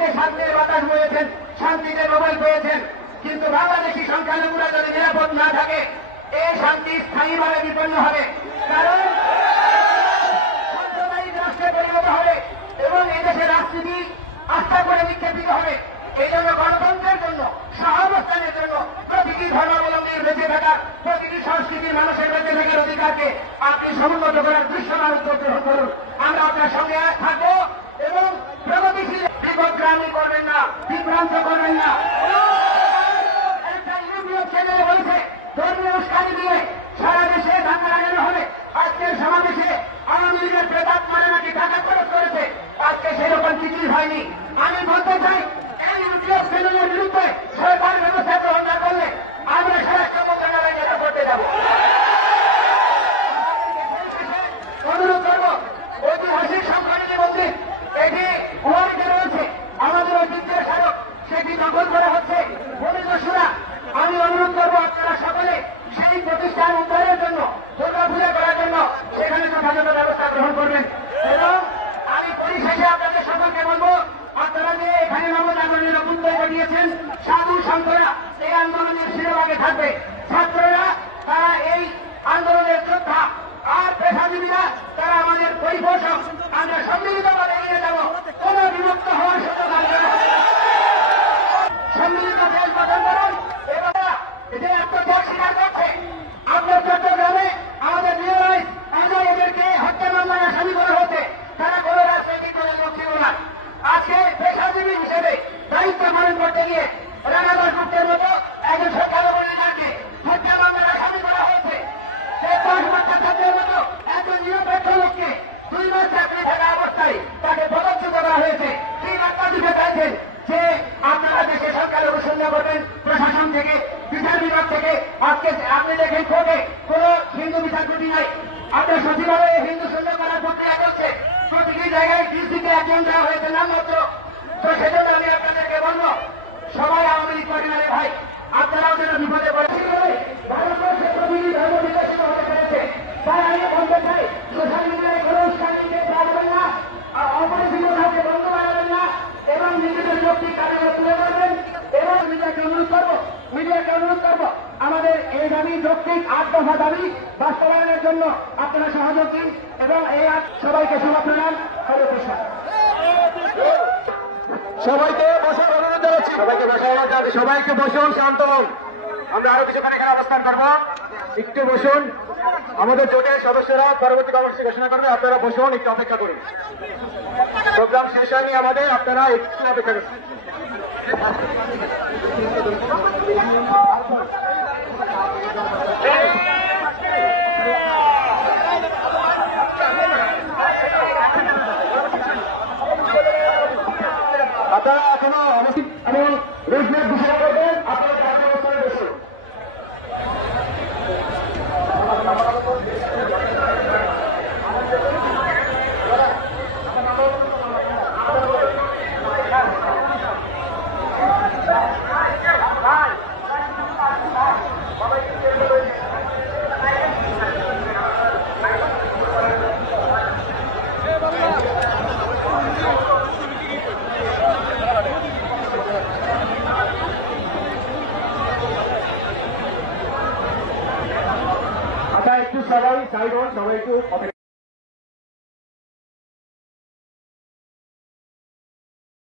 শান্তিতে শান্তির বাতাস বয়েছেন, শান্তিতে মোবাইল পেয়েছেন, কিন্তু বাংলাদেশি সংখ্যালঘুরা যদি নিরাপদ না থাকে এই শান্তি স্থায়ীভাবে বিপন্ন হবে। কারণ সাম্প্রদায়িক রাষ্ট্রে পরিণত হবে এবং এই দেশের রাজনীতি আস্থা করে নিক্ষেপিত হবে। এই জন্য গণতন্ত্রের জন্য, সহাবস্থানের জন্য প্রতিটি ধর্মাবলম্বীর বেঁচে থাকার, প্রতিটি সংস্কৃতির মানুষের বেঁচে থাকার অধিকারকে আপনি সমুন্নত করার দৃশ্যমান উদ্যোগ গ্রহণ করুন। আমরা আপনার সঙ্গে থাকবো এবং প্রগতিশীল বিপদগ্রামী করবেন না, বিভ্রান্ত করবেন না। একটা ইউরোপীয় চ্যানেলে বলেছে ধর্মীয় উস্কানি দিয়ে সারা দেশে দাঙ্গা লাগানো হবে। আজকের সমাবেশে আওয়ামী লীগের প্রেতাত্মারা নাকি টাকা খরচ করেছে, আজকে সেরকম কিছুই হয়নি। আমি বলতে চাই এই ইউরোপীয় চ্যানেলের বিরুদ্ধে সরকার ব্যবস্থা গ্রহণ না করলে আমরা স্বরাষ্ট্র মন্ত্রণালয়ে যেটা করতে যাব। অনুরোধ করব ঐতিহাসিক সংখ্যালঘু মন্দির, এটি ওয়ারিতে রয়েছে, আমাদের ঐতিহ্যের স্মারক, সেটি দখল করা হচ্ছে ভূমিদস্যুরা। আমি অনুরোধ করবো আপনারা সকলে সেই প্রতিষ্ঠান উদ্ধারের জন্য, দুর্গাপূজা করার জন্য সেখানে যথাযথ ব্যবস্থা গ্রহণ করবেন। এবং আমি পরিশেষে আপনাদের সকলকে বলবো, আপনারা যে এখানে নবজাগরণের উদ্যোগ দিয়েছেন, সাধু সন্তরা এই আন্দোলনের শিরোভাগে থাকবে। ছাত্ররা তারা এই আন্দোলনের যোদ্ধা, আর পেশাজীবীরা তারা আমাদের পরিপোষক। আমরা সম্মিলিতভাবে এগিয়ে যাব, কোন বিভক্ত হওয়ার সুযোগ থাকবে না। সম্মিলিত দেশ গঠন করুন। এবার যে আত্মত্যাগ স্বীকার করছে, আপনার চট্টগ্রামে আমাদের নিরাজ এদেরকে হত্যা মামলায় আসামি করা হচ্ছে, তারা কোন রাজনৈতিক দলের লোক ছিল না। আজকে পেশাজীবী হিসেবে দায়িত্ব পালন করতে গিয়ে রানাদার গুপ্তের মতো একজন সংখ্যালঘু নেতাকে হত্যা মামলায় আসামি করা হয়েছে। 10 বাচ্চা ছাত্রের মতো একজন নিরপেক্ষ লোককে 2 মাস চাকরি থাকা অবস্থায় তাকে পদচ্যুত করা হয়েছে। কি বার্তা দিতে চাইছেন যে আপনারা দেশে সংখ্যালঘু শূন্য করবেন? প্রশাসন থেকে, বিচার বিভাগ থেকে আজকে আপনি দেখেন কোর্টে কোন হিন্দু বিচারপতি নাই। আপনার সচিবালয়ে হিন্দু শূন্য করার প্রক্রিয়া চলছে, প্রতিটি জায়গায় ডিসিকে একজন দেওয়া হয়েছে নামমাত্র। তো সেজন্য আমি আপনাদেরকে বলবো, সবাই আওয়ামী লীগ করে মানে ভাই, আপনারাও যেন বিপদে পড়েছিল। ভারতবর্ষে প্রতিটি ধর্ম বিকশিত হতে পেরেছে, তাই আমি বলতে চাই সোশ্যাল মিডিয়ায় কোনো উস্কানিতে রাখবেন না, অপরিচিত কাউকে বন্ধ বানাবেন না এবং নিজেদের যৌক্তিক কাজে তুলে ধরবেন। এবং মিডিয়াকে অনুরোধ করবো আমাদের এই দাবি, যৌক্তিক 8 দফা দাবি বাস্তবায়নের জন্য আপনারা সহযোগ দিন এবং এই সবাইকে সমর্থন। সবাইকে বসার অনুরোধ জানাচ্ছি, সবাইকে বসুন, শান্ত হন। আমরা আরো কিছুক্ষণ এখানে অবস্থান করবো, একটু বসুন। আমাদের জোটের সদস্যরা পরবর্তী কর্মসূচি ঘোষণা করবে, আপনারা বসুন, একটু অপেক্ষা করুন। প্রোগ্রাম শেষ হয়নি আমাদের, আপনারা একটু অপেক্ষা করুন। আপনারা এখনো অবস্থিত এবং রেডমেট ঘোষণা করবেন, আপনারা অবস্থানে বসুন। একটু সবাই সাইড হন, সবাই একটু